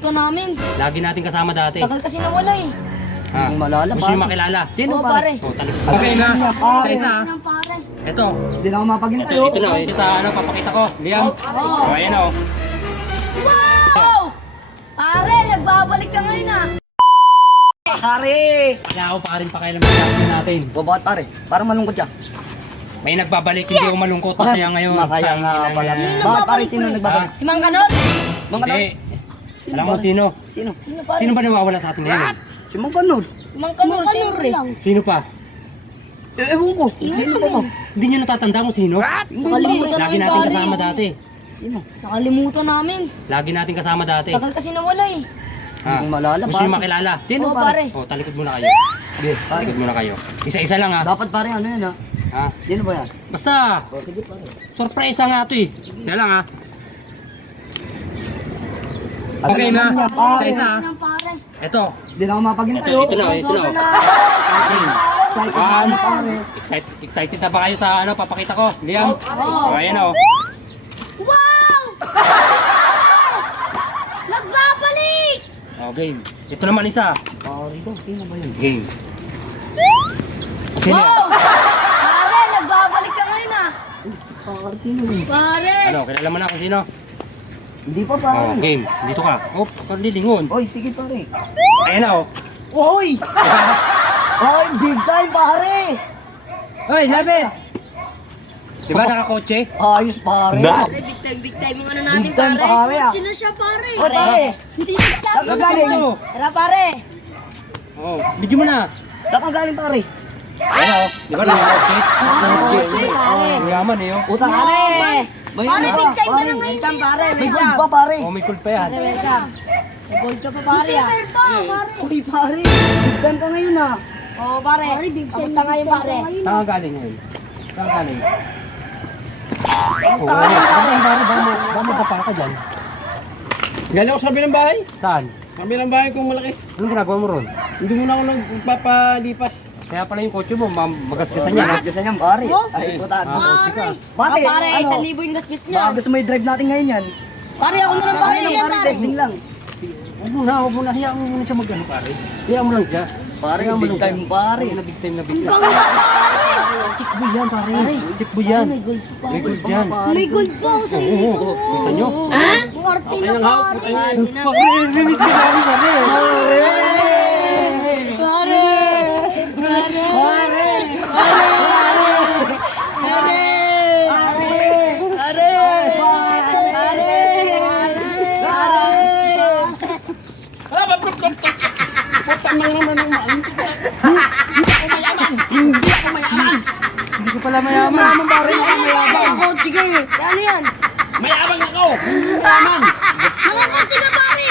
Ito namin. Lagi natin kasama dati. Tagal kasi nawala eh. Ha? Hindi malala, Gusto nyo makilala? Sino Oo, pare? pare. O, talik. Okay na. Isa-isa ha. Ito. Hindi na ako mapagin tayo. Ito na. Ito sa ano, papakita ko. Liam. O, ayan o. Wow! Pare, nagbabalik ka ngayon ah. Pare! Wala ako pa rin pakialam natin. O bakit pare? Parang malungkot siya. May nagbabalik, hindi ako malungkot. Masaya ngayon. Masaya nga pala. Bakit pare sino nagbabalik? Si Mang Kanol? Mga Hindi. Alam mo sino? Sino? Sino pare? Sino ba nawawala sa atin ngayon? Si Mang Kanol. Mang Kanol, siyempre. Sino pa? Ewan ko. Sino ba to? Hindi nyo natatanda kung sino? Nakalimutan Lagi namin, natin pare. kasama dati. Sino? Nakalimutan namin. Lagi natin kasama dati. Tagal kasi nawala eh. Ha? Hindi ko malala, Gusto nyo pare. makilala? Sino Oo, pare? O, talikod muna kayo. Sige, pare. Talikod muna kayo. Isa-isa lang ha. Dapat pare ano yan ha? Ha? Sino ba yan? Basta, O sige pare. sorpresa nga ito eh. Kaya lang ha. Okay na. Isa-isa ha. Ito. Hindi na ako mapagin Ito, tayo. ito na. Ito na. Okay. Excited na pare. Excited na ba kayo sa ano, papakita ko? Liam? O, ayan o. Wow! Nagbabalik! O, game. Ito naman isa. Pare ko, sino ba yun? Game. O, sino yan? Wow! Pare, nagbabalik ka ngayon ah. Pare, sino yun? Pare! Ano, kilala mo na kung sino? Hindi pa O, pare. game. Dito ka. O, parlilingon. Oy, sige pare. Ayan na o. Oy! Oy, big time pare! Hoy, David! Di ba nakakotse? Ayos pare. Pare, big time yung ano natin Big time pare. pare ah. Sino siya pare? Oy pare! Hindi siya Saan ka galing? Tara pare! Oo, video mo na. Saan ka galing pare? Ayan o. Di ba nakakotse? Nakakotse, pare. Mayaman eh o. Utang Pare! May ano pa, pare. Big time pare, May wait gold lang. pa pare. O, may cool pa yan. Pare, wait lang. May gold ka pa pare ah. Uy pare, big time ka ngayon ah. Oo pare, kamusta ngayon pare? Saan ka galing ngayon? Saan ka galing? Oo, pare, ba mo pa ka dyan? Galing ako sa kabilang bahay. Saan? Kabilang bahay kong malaki. Anong ginagawa mo ron? Hindi muna ako nagpapalipas. Kaya pala yung kotse mo, magasgasan niya. Mas gusto niyan pare. Ay, puta. Kotse ka. Pare, Pare, ano? 1,000 yung gasgas Baka niya. gusto mo i-drive natin ngayon yan. Pare, ako na lang Pare, pare. pare, testing lang. Huwag mo na. Hayaan mo muna siya mag-ano, pare. Hayaan mo lang siya. Pare, Hayaan mo big lang siya. time pare. Na big time. Check boy yan, pare. Check boy yan. May gold yan. May gold pa ako sa Oo, oo. Kita nyo? Ha? Ngarte na pare. Pare, release ka namin, pare. Pare! Pare! Hindi ko pala mayaman. Mayaman pare, mayabang ako. Sige. Ano yan? Mayabang ako! Nakakotse ka pare!